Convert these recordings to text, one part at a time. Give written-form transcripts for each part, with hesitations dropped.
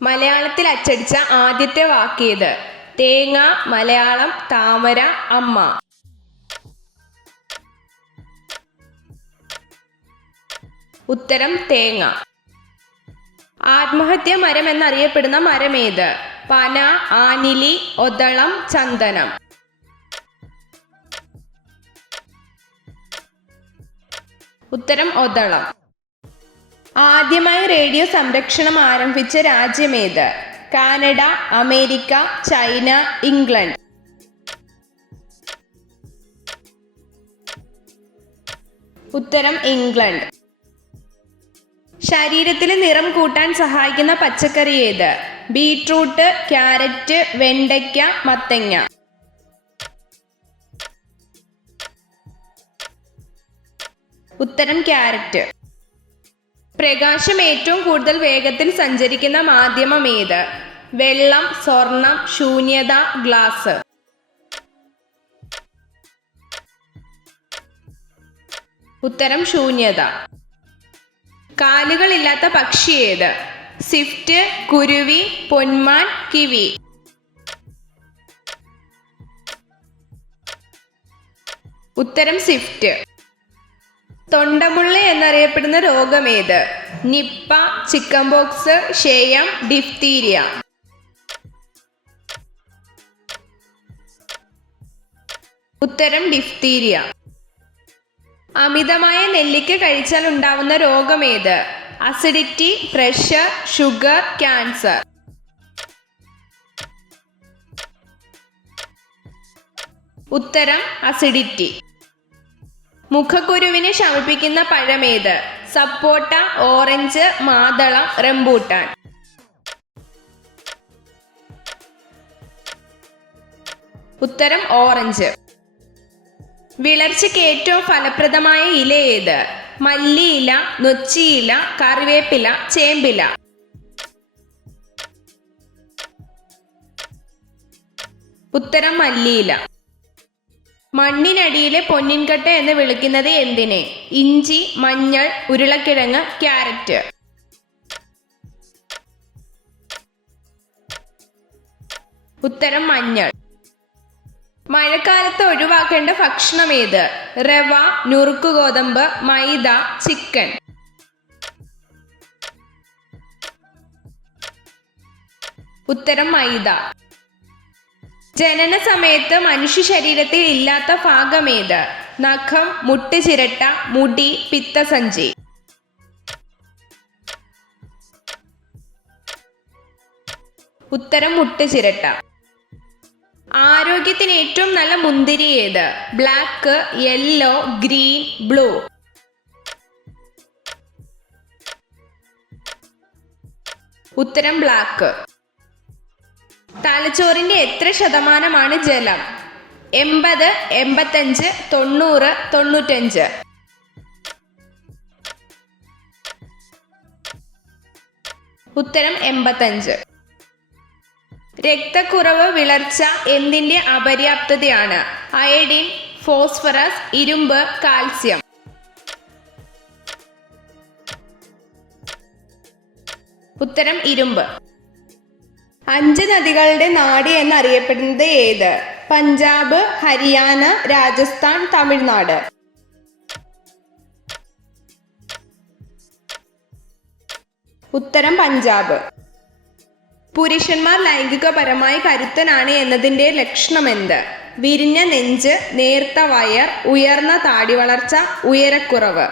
മലയാളത്തിൽ അച്ചടിച്ച ആദ്യത്തെ വാക്കേത്? തേങ്ങ, മലയാളം, താമര, അമ്മ. ഉത്തരം തേങ്ങ. ആത്മഹത്യ മരം എന്നറിയപ്പെടുന്ന മരമേത്? പന, ആനിലി, ഒതളം, ചന്ദനം. ഉത്തരം ഒതളം. ആദ്യമായി റേഡിയോ സംരക്ഷണം ആരംഭിച്ച രാജ്യമേത്? Canada, America, China, England. ഉത്തരം ഇംഗ്ലണ്ട്. ശരീരത്തിലെ നിറം കൂട്ടാൻ സഹായിക്കുന്ന പച്ചക്കറി ഏത്? ബീട്രൂട്ട്, ക്യാരറ്റ്, വെണ്ടയ്ക്ക, മത്തങ്ങ. ഉത്തരം ക്യാരറ്റ്. പ്രകാശം ഏറ്റവും കൂടുതൽ വേഗത്തിൽ സഞ്ചരിക്കുന്ന മാധ്യമം ഏത്? വെള്ളം, സ്വർണം, ശൂന്യത, ഗ്ലാസ്. ഉത്തരം ശൂന്യത. കാലുകളില്ലാത്ത പക്ഷി ഏത്? സ്വിഫ്റ്റ്, കുരുവി, പൊന്മാൻ, കിവി. ഉത്തരം സ്വിഫ്റ്റ്. തൊണ്ടമുള്ള എന്നറിയപ്പെടുന്ന രോഗമേത്? നിപ്പ, ചിക്കൻ പോക്സ്, ക്ഷയം, ഡിഫ്തീരിയ. ഉത്തരം ഡിഫ്തീരിയ. അമിതമായ നെല്ലിക്ക കഴിച്ചാൽ ഉണ്ടാവുന്ന രോഗമേത്? Acidity, pressure, sugar, cancer. ഉത്തരം അസിഡിറ്റി. മുഖക്കുരുവിനെ ശമിപ്പിക്കുന്ന പഴമേത്? സപ്പോട്ട, ഓറഞ്ച്, മാതളം, റംബൂട്ടാൻ. ഉത്തരം ഓറഞ്ച്. വിളർച്ചയ്ക്ക് ഏറ്റവും ഫലപ്രദമായ ഇല ഏത്? മല്ലിയില, നൊച്ചിയില, കറിവേപ്പില, ചേമ്പില. ഉത്തരം മല്ലിയില. മണ്ണിനടിയിലെ പൊന്നിൻകട്ട എന്ന് വിളിക്കുന്നത് എന്തിനെ? ഇഞ്ചി, മഞ്ഞൾ, ഉരുളക്കിഴങ്ങ്, ക്യാരറ്റ്. ഉത്തരം മഞ്ഞൾ. മഴക്കാലത്ത് ഒഴിവാക്കേണ്ട ഭക്ഷണം ഏത്? റവ, നുറുക്കുകോതമ്പ്, മൈദ, ചിക്കൻ. ഉത്തരം മൈദ. ജനന സമയത്ത് മനുഷ്യ ശരീരത്തിൽ ഇല്ലാത്ത ഭാഗമേത്? നഖം, മുട്ടുചിരട്ട, മുടി, പിത്തസഞ്ചി. ഉത്തരം മുട്ടുചിരട്ട. ആരോഗ്യത്തിന് ഏറ്റവും നല്ല മുന്തിരി ഏത്? Black, yellow, green, blue. ഉത്തരം ബ്ലാക്ക്. തലച്ചോറിന്റെ എത്ര ശതമാനമാണ് ജലം? 80, 85, 90, 95. ഉത്തരം 85. രക്തക്കുറവ് വിളർച്ച എന്തിന്റെ അപര്യാപ്തതയാണ്? അയഡിൻ, ഫോസ്ഫറസ്, ഇരുമ്പ്, കാൽസ്യം. ഉത്തരം ഇരുമ്പ്. 5 നദികളുടെ നാട് എന്നറിയപ്പെടുന്നത് ഏത്? പഞ്ചാബ്, ഹരിയാന, രാജസ്ഥാൻ, തമിഴ്നാട്. ഉത്തരം പഞ്ചാബ്. പുരുഷന്മാർ ലൈംഗികപരമായി കരുത്തനാണ് എന്നതിൻ്റെ ലക്ഷണമെന്ത്? വിരിഞ്ഞ നെഞ്ച്, നേർത്ത വയർ, ഉയർന്ന താടി വളർച്ച, ഉയരക്കുറവ്.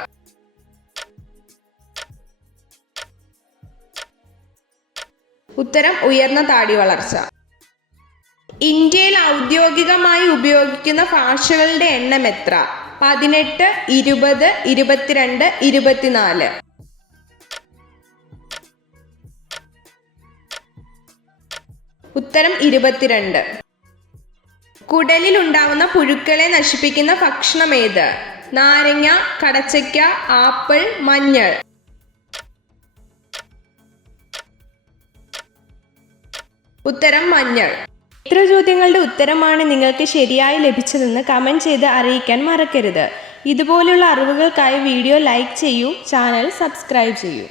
ഉത്തരം ഉയർന്ന താടി വളർച്ച. ഇന്ത്യയിൽ ഔദ്യോഗികമായി ഉപയോഗിക്കുന്ന ഭാഷകളുടെ എണ്ണം എത്ര? 18, 20, 22, 24. ഉത്തരം 22. കുടലിൽ ഉണ്ടാവുന്ന പുഴുക്കളെ നശിപ്പിക്കുന്ന ഭക്ഷണം ഏത്? നാരങ്ങ, കടച്ചക്ക, ആപ്പിൾ, മഞ്ഞൾ. ഉത്തരം മഞ്ഞൾ. എത്ര ചോദ്യങ്ങളുടെ ഉത്തരമാണ് നിങ്ങൾക്ക് ശരിയായി ലഭിച്ചതെന്ന് കമൻറ്റ് ചെയ്ത് അറിയിക്കാൻ മറക്കരുത്. ഇതുപോലുള്ള അറിവുകൾക്കായി വീഡിയോ ലൈക്ക് ചെയ്യൂ, ചാനൽ സബ്സ്ക്രൈബ് ചെയ്യൂ.